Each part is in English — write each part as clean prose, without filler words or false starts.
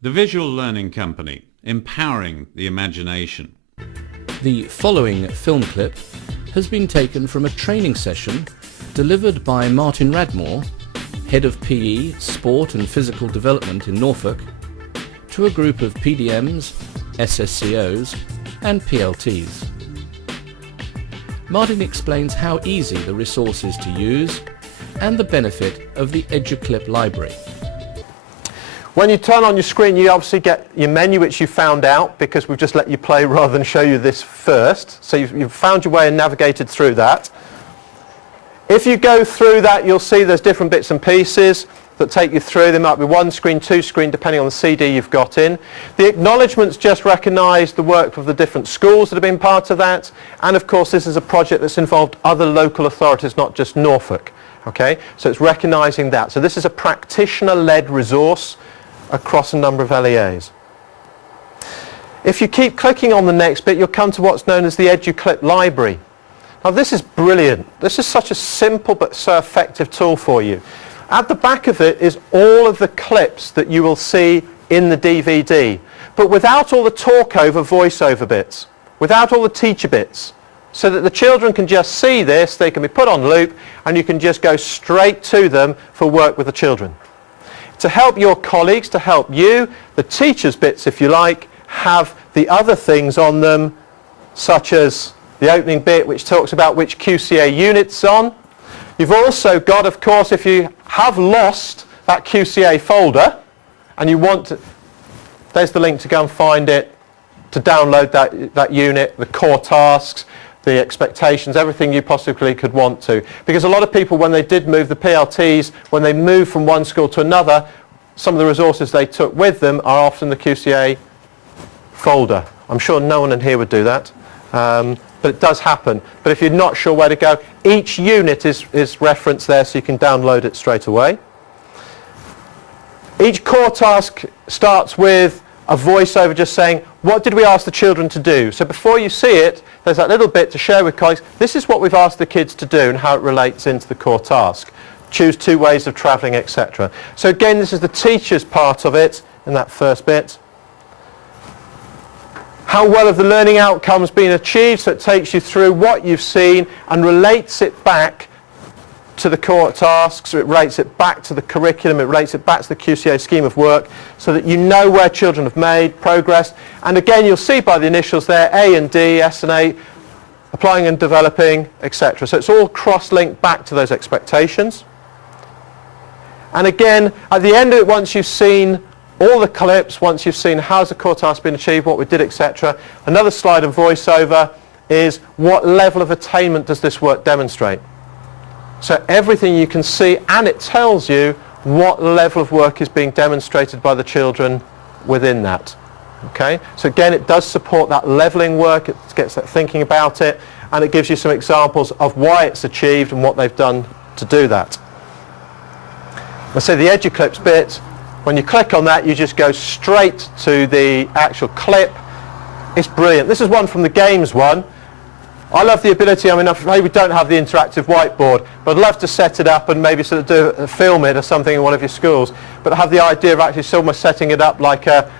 The Visual Learning Company, empowering the imagination. The following film clip has been taken from a training session delivered by Martin Radmore, Head of PE, Sport and Physical Development in Norfolk, to a group of PDMs, SSCOs and PLTs. Martin explains how easy the resource is to use and the benefit of the EduClip library. When you turn on your screen, you obviously get your menu, which you found out because we've just let you play rather than show you this first. So you've found your way and navigated through that. If you go through that, you'll see there's different bits and pieces that take you through. There might be one screen, two screen, depending on the CD you've got in. The acknowledgements just recognise the work of the different schools that have been part of that. And of course, this is a project that's involved other local authorities, not just Norfolk. Okay? So it's recognising that. So this is a practitioner-led resource across a number of LEAs. If you keep clicking on the next bit, you'll come to what's known as the EduClip library. Now this is brilliant. This is such a simple but so effective tool for you. At the back of it is all of the clips that you will see in the DVD, but without all the talk-over, voice-over bits, without all the teacher bits, so that the children can just see this, they can be put on loop, and you can just go straight to them for work with the children. To help your colleagues, to help you, the teachers' bits, if you like, have the other things on them, such as the opening bit which talks about which QCA unit it's on. You've also got, of course, if you have lost that QCA folder and you want to, there's the link to go and find it, to download that unit, the core tasks, the expectations, everything you possibly could want to. Because a lot of people, when they did move the PLTs, when they moved from one school to another, some of the resources they took with them are often the QCA folder. I'm sure no one in here would do that, but it does happen. But if you're not sure where to go, each unit is referenced there so you can download it straight away. Each core task starts with a voiceover just saying, what did we ask the children to do? So before you see it, there's that little bit to share with colleagues. This is what we've asked the kids to do and how it relates into the core task. Choose 2 ways of travelling, etc. So again, this is the teacher's part of it in that first bit. How well have the learning outcomes been achieved? So it takes you through what you've seen and relates it back to the core tasks, it relates it back to the curriculum, it relates it back to the QCA scheme of work so that you know where children have made progress. And again, you'll see by the initials there, A and D, S and A, applying and developing, etc. So it's all cross-linked back to those expectations. And again, at the end of it, once you've seen all the clips, once you've seen how's the core task been achieved, what we did, etc., another slide of voiceover is what level of attainment does this work demonstrate? So everything you can see, and it tells you what level of work is being demonstrated by the children within that. Okay? So again, it does support that levelling work, it gets that thinking about it, and it gives you some examples of why it's achieved and what they've done to do that. I say the EduClips bit, when you click on that, you just go straight to the actual clip. It's brilliant. This is one from the games one. I love the ability, I mean, maybe we don't have the interactive whiteboard, but I'd love to set it up and maybe sort of film it or something in one of your schools, but I have the idea of actually almost setting it up like a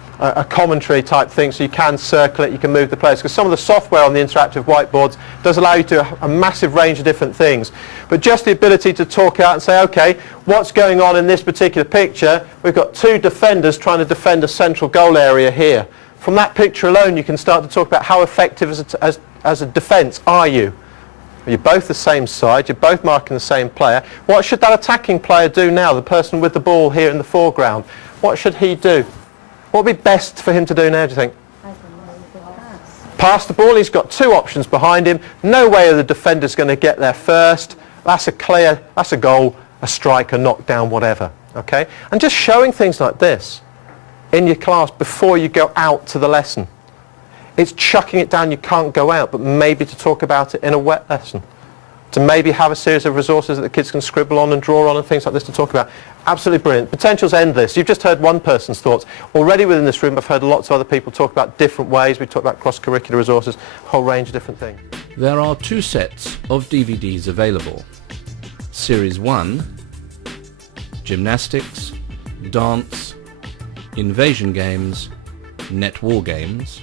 commentary type thing, so you can circle it, you can move the players, because some of the software on the interactive whiteboards does allow you to do a massive range of different things. But just the ability to talk out and say, okay, what's going on in this particular picture? We've got 2 defenders trying to defend a central goal area here. From that picture alone, you can start to talk about how effective as a defence are you? You're both the same side, you're both marking the same player. What should that attacking player do now, the person with the ball here in the foreground? What should he do? What would be best for him to do now, do you think? Pass the ball. He's got 2 options behind him. No way the defender's going to get there first. That's a goal, a strike, a knockdown, whatever. Okay? And just showing things like this in your class before you go out to the lesson. It's chucking it down, you can't go out, but maybe to talk about it in a wet lesson. To maybe have a series of resources that the kids can scribble on and draw on and things like this to talk about. Absolutely brilliant. Potential's endless. You've just heard one person's thoughts. Already within this room I've heard lots of other people talk about different ways. We talked about cross-curricular resources, a whole range of different things. There are 2 sets of DVDs available. Series 1, Gymnastics, Dance, Invasion Games, Net War Games.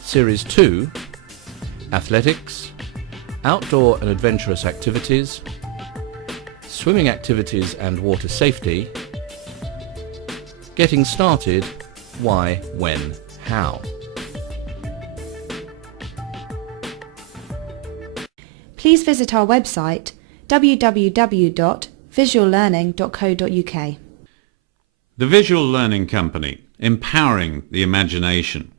Series 2, Athletics, Outdoor and Adventurous Activities, Swimming Activities and Water Safety, Getting Started, Why, When, How. Please visit our website www.visuallearning.co.uk. The Visual Learning Company, empowering the imagination.